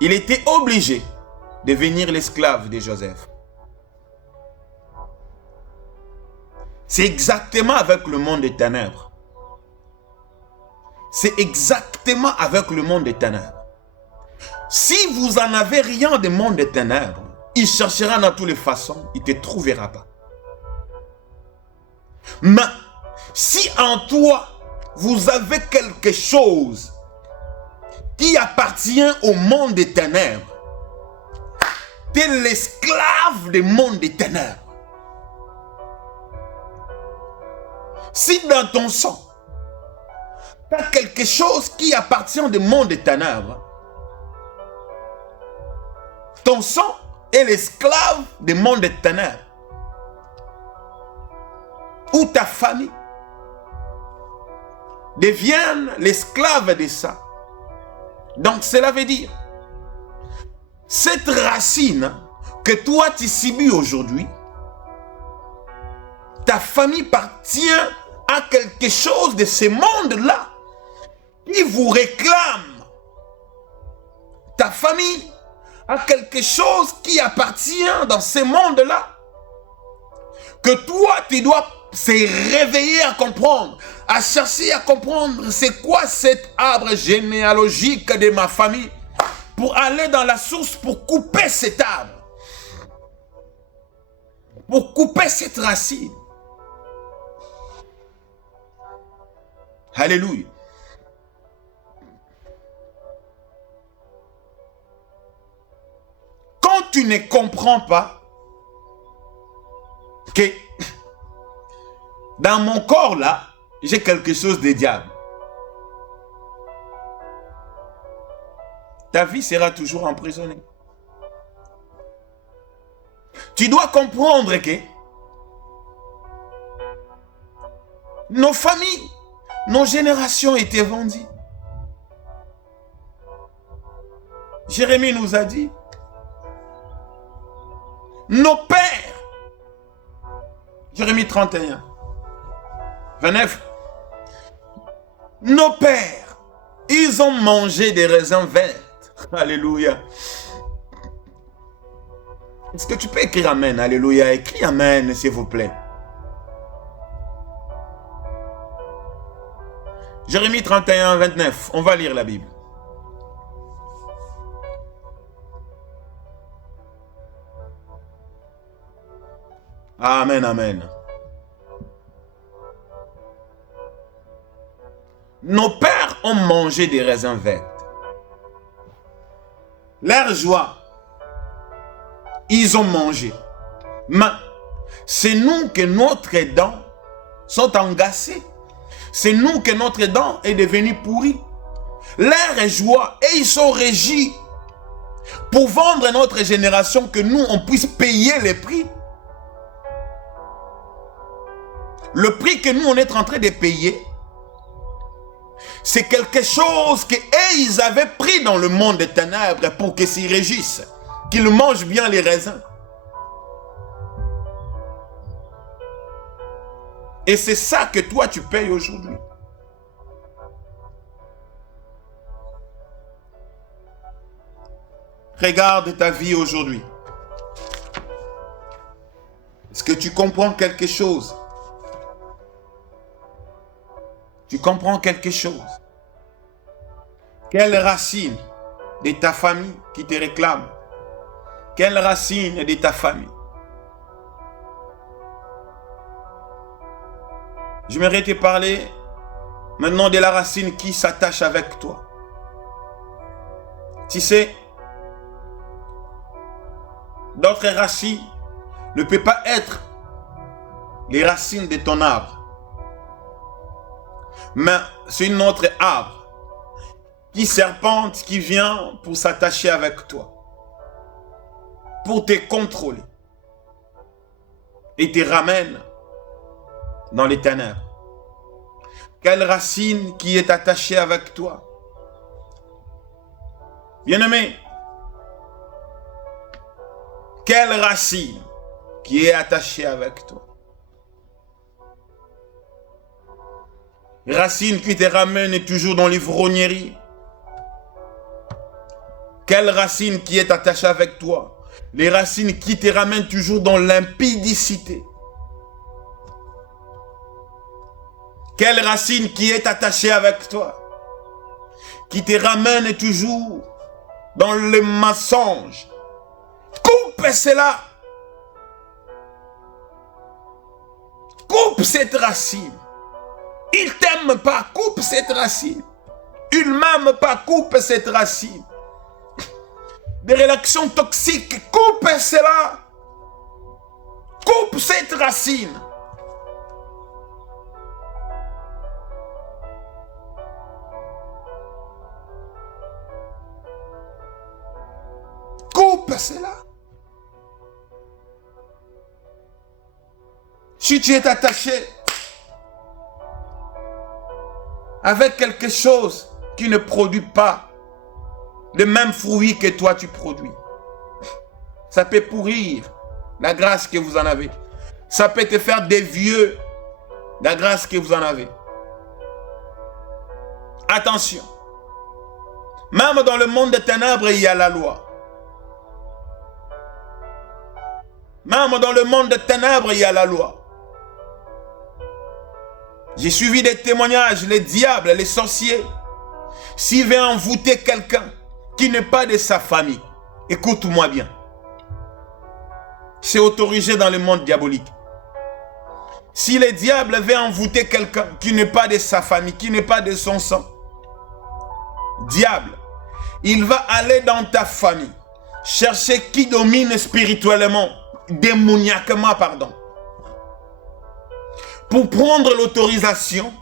Il était obligé de devenir l'esclave de Joseph. C'est exactement avec le monde des ténèbres. C'est exactement avec le monde des ténèbres. Si vous en avez rien du monde des ténèbres, il cherchera dans toutes les façons, il ne te trouvera pas. Mais si en toi, vous avez quelque chose qui appartient au monde des ténèbres, tu es l'esclave du monde des ténèbres. Si dans ton sang, tu as quelque chose qui appartient au monde des ténèbres, ton sang est l'esclave du monde des ténèbres. Ou ta famille devienne l'esclave de ça. Donc cela veut dire, cette racine que toi tu subis aujourd'hui, ta famille appartient à quelque chose de ce monde-là qui vous réclame. Ta famille a quelque chose qui appartient dans ce monde-là que toi tu dois se réveiller à comprendre, à chercher à comprendre c'est quoi cet arbre généalogique de ma famille pour aller dans la source pour couper cet arbre, pour couper cette racine. Alléluia. Quand tu ne comprends pas que dans mon corps là, j'ai quelque chose de diable, ta vie sera toujours emprisonnée. Tu dois comprendre que nos familles, nos générations étaient vendues. Jérémie nous a dit, nos pères, Jérémie 31, 29, nos pères, ils ont mangé des raisins verts. Alléluia. Est-ce que tu peux écrire Amen? Alléluia. Écris Amen, s'il vous plaît. Jérémie 31, 29. On va lire la Bible. Amen, amen. Nos pères ont mangé des raisins verts. Leur joie, ils ont mangé. Mais c'est nous que notre dent sont engagées. C'est nous que notre dent est devenue pourrie. Leur joie, et ils sont régis pour vendre à notre génération que nous, on puisse payer les prix. Le prix que nous, on est en train de payer, c'est quelque chose que ils avaient pris dans le monde des ténèbres pour qu'ils s'y régissent, qu'ils mangent bien les raisins. Et c'est ça que toi, tu payes aujourd'hui. Regarde ta vie aujourd'hui. Est-ce que tu comprends quelque chose? Tu comprends quelque chose? Quelle racine de ta famille qui te réclame? Quelle racine de ta famille? J'aimerais te parler maintenant de la racine qui s'attache avec toi. Tu sais, d'autres racines ne peuvent pas être les racines de ton arbre. Mais c'est une autre arbre qui serpente, qui vient pour s'attacher avec toi, pour te contrôler et te ramène dans les ténèbres. Quelle racine qui est attachée avec toi? Bien-aimé, quelle racine qui est attachée avec toi? Racine qui te ramène toujours dans l'ivrognerie. Quelle racine qui est attachée avec toi? Les racines qui te ramènent toujours dans l'impudicité. Quelle racine qui est attachée avec toi? Qui te ramène toujours dans le mensonge. Coupe cela. Coupe cette racine. Il t'aime pas, coupe cette racine. Il m'aime pas, coupe cette racine. Des relations toxiques, coupe cela. Coupe cette racine. Coupe cela. Si tu es attaché avec quelque chose qui ne produit pas le même fruit que toi tu produis, ça peut pourrir la grâce que vous en avez. Ça peut te faire dévieux la grâce que vous en avez. Attention. Même dans le monde des ténèbres, il y a la loi. Même dans le monde des ténèbres, il y a la loi. J'ai suivi des témoignages, les diables, les sorciers. S'il veut envoûter quelqu'un qui n'est pas de sa famille, écoute-moi bien. C'est autorisé dans le monde diabolique. Si le diable veut envoûter quelqu'un qui n'est pas de sa famille, qui n'est pas de son sang, diable, il va aller dans ta famille, chercher qui domine spirituellement, démoniaquement, pardon, pour prendre l'autorisation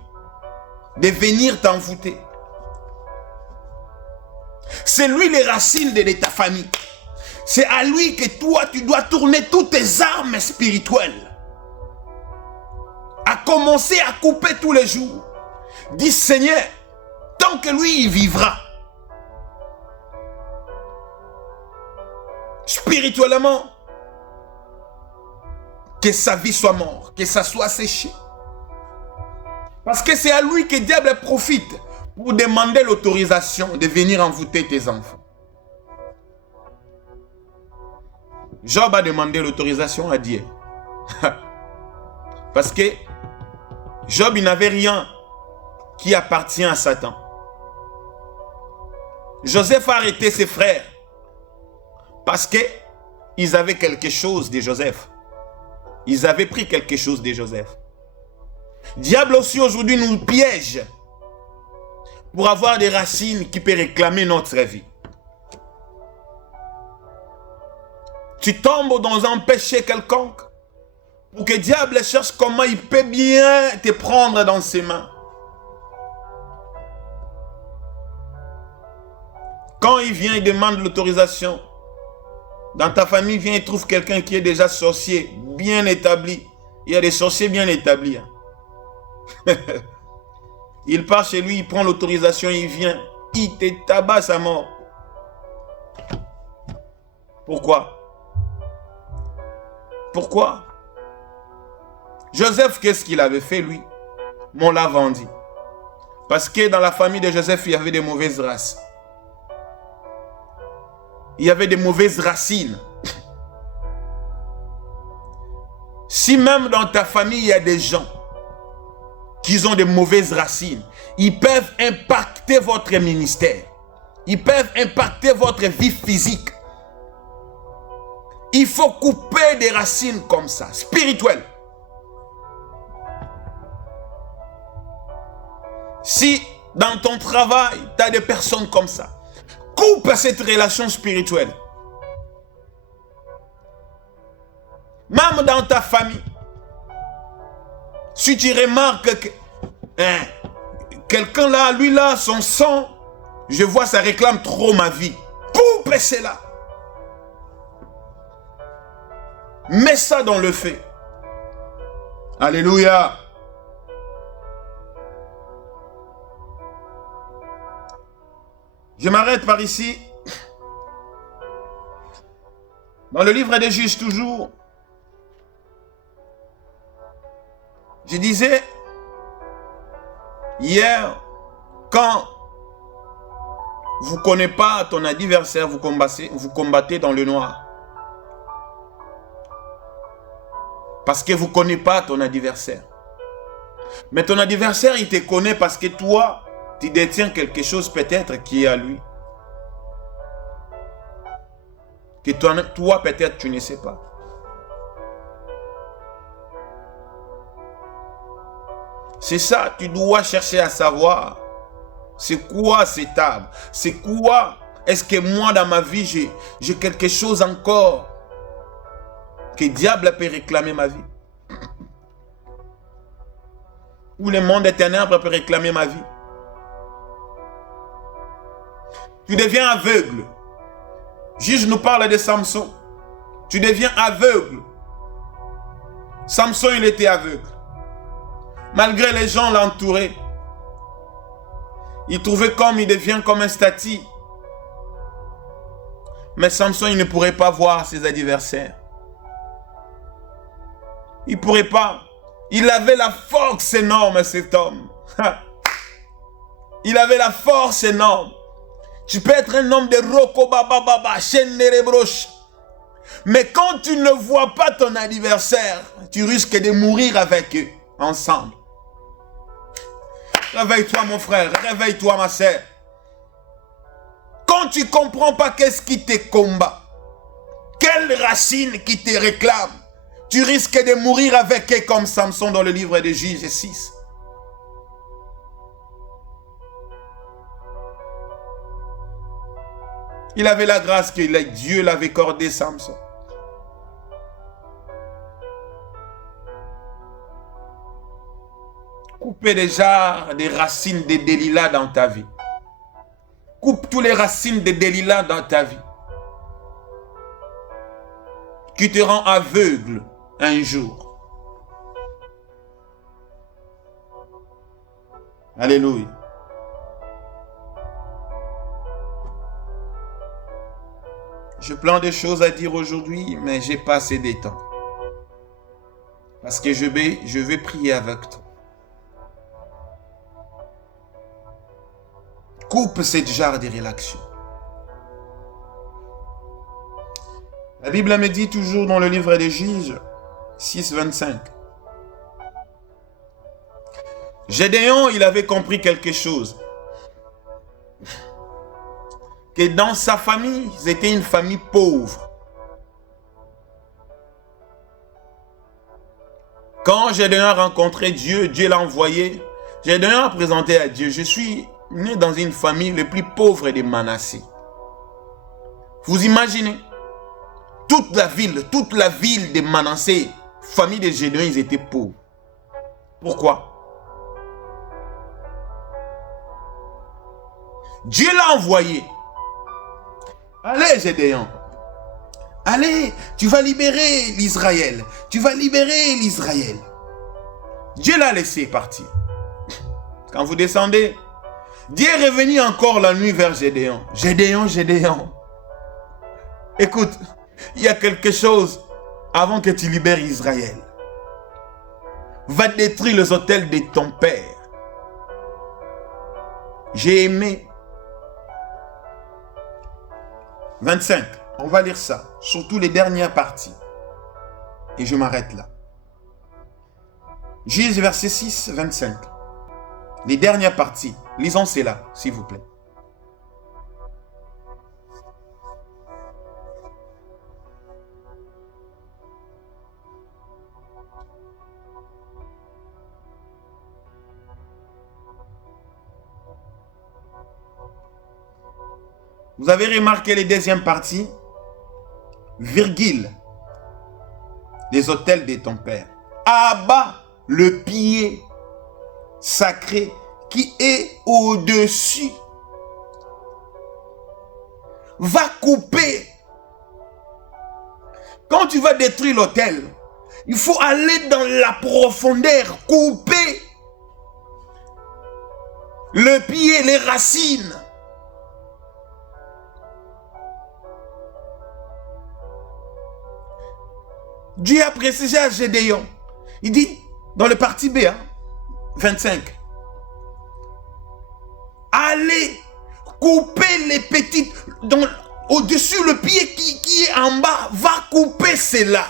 de venir t'envoûter. C'est lui les racines de ta famille. C'est à lui que toi, tu dois tourner toutes tes armes spirituelles. À commencer à couper tous les jours. Dis Seigneur, tant que lui, il vivra. Spirituellement, que sa vie soit morte, que ça soit séché. Parce que c'est à lui que le diable profite pour demander l'autorisation de venir envoûter tes enfants. Job a demandé l'autorisation à Dieu. Parce que Job, il n'avait rien qui appartient à Satan. Joseph a arrêté ses frères parce qu'ils avaient quelque chose de Joseph. Ils avaient pris quelque chose de Joseph. Diable aussi aujourd'hui nous piège pour avoir des racines qui peuvent réclamer notre vie. Tu tombes dans un péché quelconque pour que le diable cherche comment il peut bien te prendre dans ses mains. Quand il vient, il demande l'autorisation. Dans ta famille, il vient, il trouve quelqu'un qui est déjà sorcier, bien établi. Il y a des sorciers bien établis. Il part chez lui, il prend l'autorisation, il vient. Il te tabasse à mort. Pourquoi? Pourquoi? Joseph, qu'est-ce qu'il avait fait, lui? On l'a vendu. Parce que dans la famille de Joseph, il y avait des mauvaises races. Il y avait des mauvaises racines. Si même dans ta famille, il y a des gens qui ont des mauvaises racines, ils peuvent impacter votre ministère. Ils peuvent impacter votre vie physique. Il faut couper des racines comme ça, spirituelles. Si dans ton travail, tu as des personnes comme ça, coupe cette relation spirituelle. Même dans ta famille, si tu remarques que quelqu'un là, lui là, son sang, je vois ça réclame trop ma vie. Coupe cela. Mets ça dans le feu. Alléluia. Je m'arrête par ici. Dans le livre des Juges toujours, je disais hier, quand vous ne connaissez pas ton adversaire, vous combattez dans le noir. Parce que vous ne connaissez pas ton adversaire. Mais ton adversaire, il te connaît parce que toi, tu détiens quelque chose peut-être qui est à lui. Que toi peut-être tu ne sais pas. C'est ça, tu dois chercher à savoir. C'est quoi cette arme? C'est quoi? Est-ce que moi dans ma vie, j'ai quelque chose encore que le diable peut réclamer ma vie? Ou le monde éternel peut réclamer ma vie? Tu deviens aveugle. Juge nous parle de Samson. Tu deviens aveugle. Samson, il était aveugle. Malgré les gens l'entouraient. Il trouvait comme il devient comme un statue. Mais Samson, il ne pourrait pas voir ses adversaires. Il ne pourrait pas. Il avait la force énorme, cet homme. Il avait la force énorme. Tu peux être un homme de Roko Baba Baba, chaîne de rebroche. Mais quand tu ne vois pas ton adversaire, tu risques de mourir avec eux, ensemble. Réveille-toi mon frère, réveille-toi ma sœur. Quand tu ne comprends pas qu'est-ce qui te combat, quelle racine qui te réclame, tu risques de mourir avec eux comme Samson dans le livre de Juges 6. Il avait la grâce que Dieu l'avait accordée, Samson. Coupez déjà des racines de Delilah dans ta vie. Coupe toutes les racines de Delilah dans ta vie. Qui te rend aveugle un jour. Alléluia. J'ai plein de choses à dire aujourd'hui, mais j'ai pas assez de temps. Parce que je vais prier avec toi. Coupe cette jarre de relaxation. La Bible me dit toujours dans le livre des Juges 6, 25. Gédéon, il avait compris quelque chose. Que dans sa famille, c'était une famille pauvre. Quand Gédéon a rencontré Dieu, Dieu l'a envoyé. Gédéon a présenté à Dieu, je suis né dans une famille la plus pauvre de Manassé. Vous imaginez, toute la ville de Manassé, famille de Gédéon, ils étaient pauvres. Pourquoi? Dieu l'a envoyé. Allez, Gédéon. Allez, tu vas libérer l'Israël. Tu vas libérer l'Israël. Dieu l'a laissé partir. Quand vous descendez, Dieu est revenu encore la nuit vers Gédéon. Gédéon, Gédéon. Écoute, il y a quelque chose avant que tu libères Israël. va détruire les autels de ton père. J'ai aimé 25. On va lire ça, surtout les dernières parties. Et je m'arrête là. Juge verset 6, 25. Les dernières parties. Lisons cela, s'il vous plaît. Vous avez remarqué les deuxièmes parties? Virgule. Les autels de ton père. Abat le pied sacré qui est au-dessus. Va couper. Quand tu vas détruire l'autel, il faut aller dans la profondeur, couper le pied, les racines. Dieu a précisé à Gédéon. Il dit, dans le parti B, 25. Allez couper les petites, au-dessus le pied qui est en bas, va couper cela.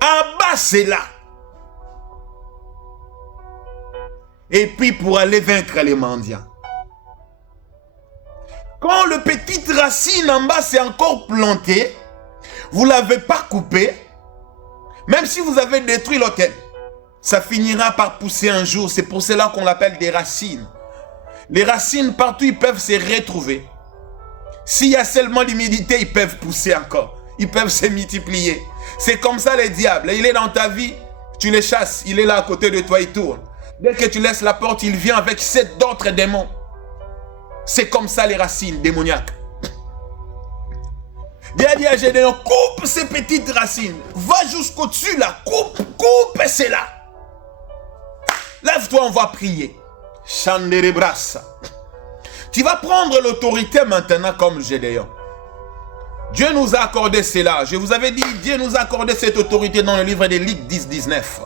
Abat cela. Et puis pour aller vaincre les mendiants. Quand le petit racine en bas s'est encore planté, vous ne l'avez pas coupé, même si vous avez détruit l'autel, ça finira par pousser un jour. C'est pour cela qu'on l'appelle des racines. Les racines, partout, ils peuvent se retrouver. S'il y a seulement l'humidité, ils peuvent pousser encore. Ils peuvent se multiplier. C'est comme ça le diable. Il est dans ta vie, tu le chasses. Il est là à côté de toi, il tourne. Dès que tu laisses la porte, il vient avec 7 d'autres démons. C'est comme ça les racines démoniaques. Dieu a dit à Gédéon, coupe ces petites racines. Va jusqu'au-dessus là. Coupe cela. Lève-toi, on va prier. Chanderebrassa. Tu vas prendre l'autorité maintenant comme Gédéon. Dieu nous a accordé cela. Je vous avais dit, Dieu nous a accordé cette autorité dans le livre de Luc 10, 19.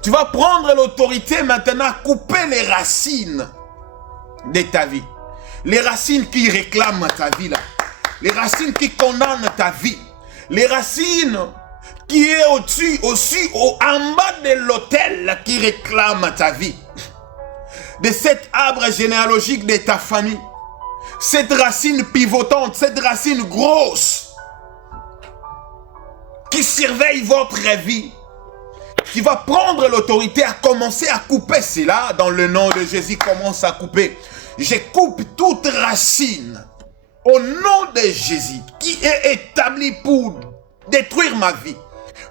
Tu vas prendre l'autorité maintenant, couper les racines de ta vie. Les racines qui réclament ta vie là. Les racines qui condamnent ta vie. Les racines qui est au-dessus, en bas de l'autel qui réclament ta vie. De cet arbre généalogique de ta famille. Cette racine pivotante, cette racine grosse qui surveille votre vie. Qui va prendre l'autorité à commencer à couper cela. Dans le nom de Jésus, commence à couper. Je coupe toute racine. Au nom de Jésus, qui est établi pour détruire ma vie,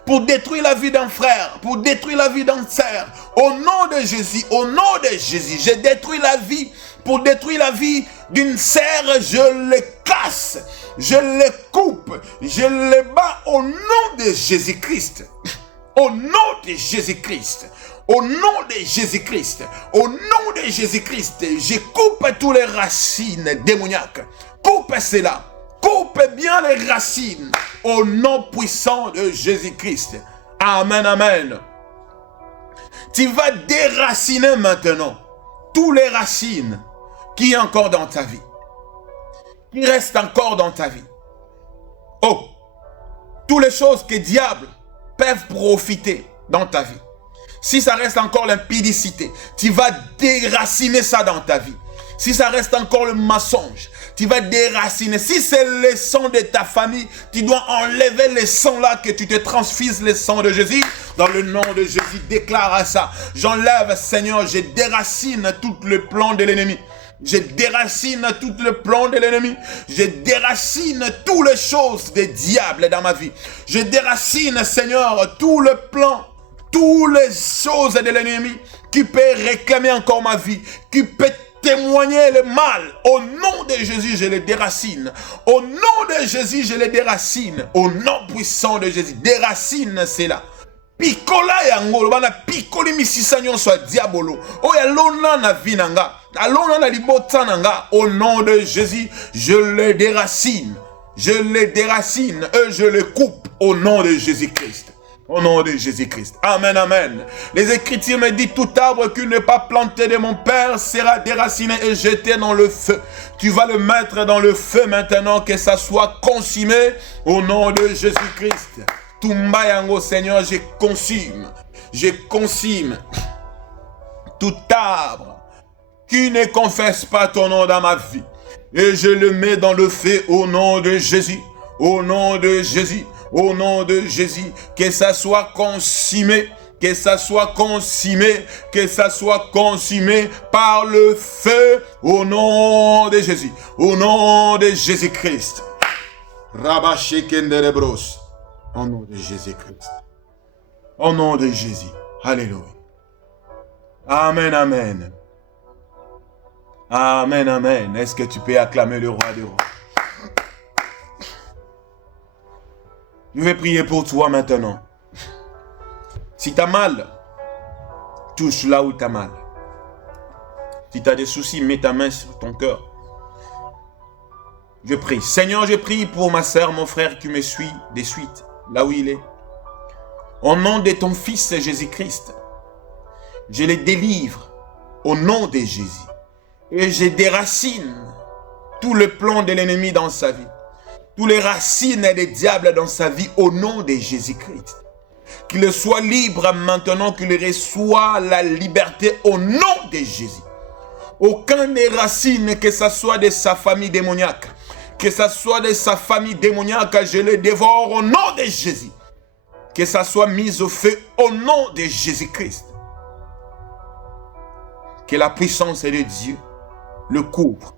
pour détruire la vie d'un frère, pour détruire la vie d'une sœur, au nom de Jésus, je détruis la vie, pour détruire la vie d'une sœur, je le casse, je le coupe, je le bats au nom de Jésus-Christ, au nom de Jésus-Christ. Au nom de Jésus-Christ, au nom de Jésus-Christ, je coupe toutes les racines démoniaques. Coupe cela. Coupe bien les racines. Au nom puissant de Jésus-Christ. Amen, amen. Tu vas déraciner maintenant toutes les racines qui sont encore dans ta vie. Qui restent encore dans ta vie. Oh, toutes les choses que le diable peuvent profiter dans ta vie. Si ça reste encore l'impudicité, tu vas déraciner ça dans ta vie. Si ça reste encore le mensonge, tu vas déraciner. Si c'est le sang de ta famille, tu dois enlever le sang là, que tu te transfuses le sang de Jésus. Dans le nom de Jésus, déclare ça. J'enlève, Seigneur, je déracine tout le plan de l'ennemi. Je déracine tout le plan de l'ennemi. Je déracine toutes les choses des diables dans ma vie. Je déracine, Seigneur, tout le plan, toutes les choses de l'ennemi qui peut réclamer encore ma vie, qui peut témoigner le mal. Au nom de Jésus, je les déracine. Au nom de Jésus, je les déracine. Au nom puissant de Jésus, déracine cela. Pikola yango, bana pikoli misisa nyonso diabolo. Oya lona na vinanga, alona na libota nanga. Au nom de Jésus, je les déracine. Je les déracine et je les coupe au nom de Jésus-Christ. Au nom de Jésus-Christ. Amen, amen. Les Écritures me disent, tout arbre qui n'est pas planté de mon Père sera déraciné et jeté dans le feu. Tu vas le mettre dans le feu maintenant, que ça soit consumé au nom de Jésus-Christ. Tumbayango, Seigneur, je consume tout arbre qui ne confesse pas ton nom dans ma vie. Et je le mets dans le feu au nom de Jésus. Au nom de Jésus. Au nom de Jésus, que ça soit consumé, que ça soit consumé, que ça soit consumé par le feu, au nom de Jésus, au nom de Jésus-Christ. Rabba Shekenderebros, au nom de Jésus-Christ, au nom de Jésus, alléluia. Amen, amen. Amen, amen. Est-ce que tu peux acclamer le roi des rois? Je vais prier pour toi maintenant. Si tu as mal, touche là où tu as mal. Si tu as des soucis, mets ta main sur ton cœur. Je prie. Seigneur, je prie pour ma soeur, mon frère qui me suit de suite, là où il est. Au nom de ton Fils Jésus-Christ, je les délivre au nom de Jésus. Et je déracine tout le plan de l'ennemi dans sa vie. Tous les racines des diables dans sa vie au nom de Jésus-Christ. Qu'il soit libre maintenant, qu'il reçoit la liberté au nom de Jésus. Aucun des racines, que ce soit de sa famille démoniaque, que ce soit de sa famille démoniaque, je le dévore au nom de Jésus. Que ça soit mis au feu au nom de Jésus-Christ. Que la puissance de Dieu le couvre.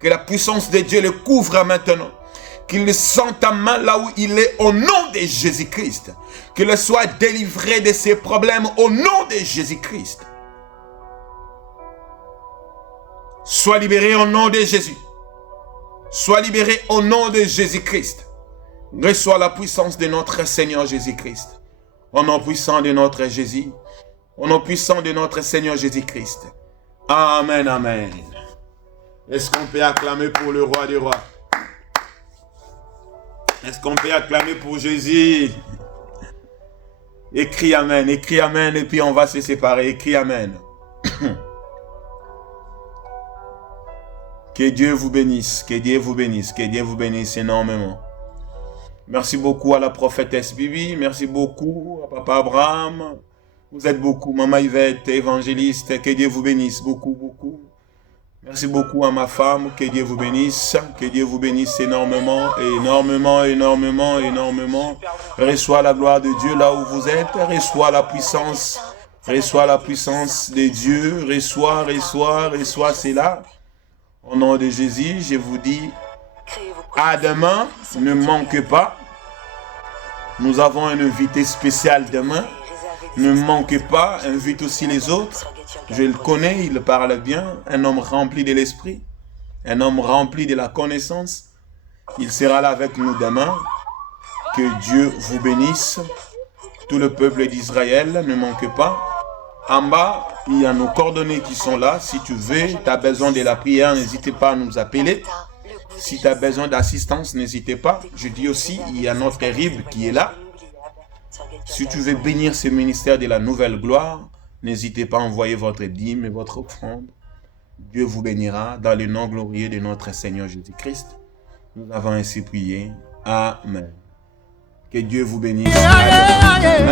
Que la puissance de Dieu le couvre maintenant. Qu'il sente ta main là où il est au nom de Jésus-Christ. Qu'il soit délivré de ses problèmes au nom de Jésus-Christ. Sois libéré au nom de Jésus. Sois libéré au nom de Jésus-Christ. Reçois la puissance de notre Seigneur Jésus-Christ. Au nom puissant de notre Jésus. Au nom puissant de notre Seigneur Jésus-Christ. Amen, amen. Est-ce qu'on peut acclamer pour le roi des rois? Est-ce qu'on peut acclamer pour Jésus? Écris Amen, et puis on va se séparer. Écris Amen. Que Dieu vous bénisse, que Dieu vous bénisse, que Dieu vous bénisse énormément. Merci beaucoup à la prophétesse Bibi, merci beaucoup à Papa Abraham. Vous êtes beaucoup, Maman Yvette, évangéliste, que Dieu vous bénisse beaucoup, beaucoup. Merci beaucoup à ma femme, que Dieu vous bénisse énormément, énormément, énormément, énormément. Reçois la gloire de Dieu là où vous êtes, reçois la puissance de Dieu, reçois cela. Au nom de Jésus, je vous dis, à demain, ne manquez pas. Nous avons un invité spécial demain. Ne manquez pas, invite aussi les autres. Je le connais, il parle bien, un homme rempli de l'esprit, un homme rempli de la connaissance. Il sera là avec nous demain. Que Dieu vous bénisse. Tout le peuple d'Israël, ne manquez pas. En bas, il y a nos coordonnées qui sont là. Si tu veux, tu as besoin de la prière, n'hésitez pas à nous appeler. Si tu as besoin d'assistance, n'hésitez pas. Je dis aussi, il y a notre RIB qui est là. Si tu veux bénir ce ministère de la nouvelle gloire, n'hésitez pas à envoyer votre dîme et votre offrande. Dieu vous bénira dans le nom glorieux de notre Seigneur Jésus-Christ. Nous avons ainsi prié. Amen. Que Dieu vous bénisse. Amen.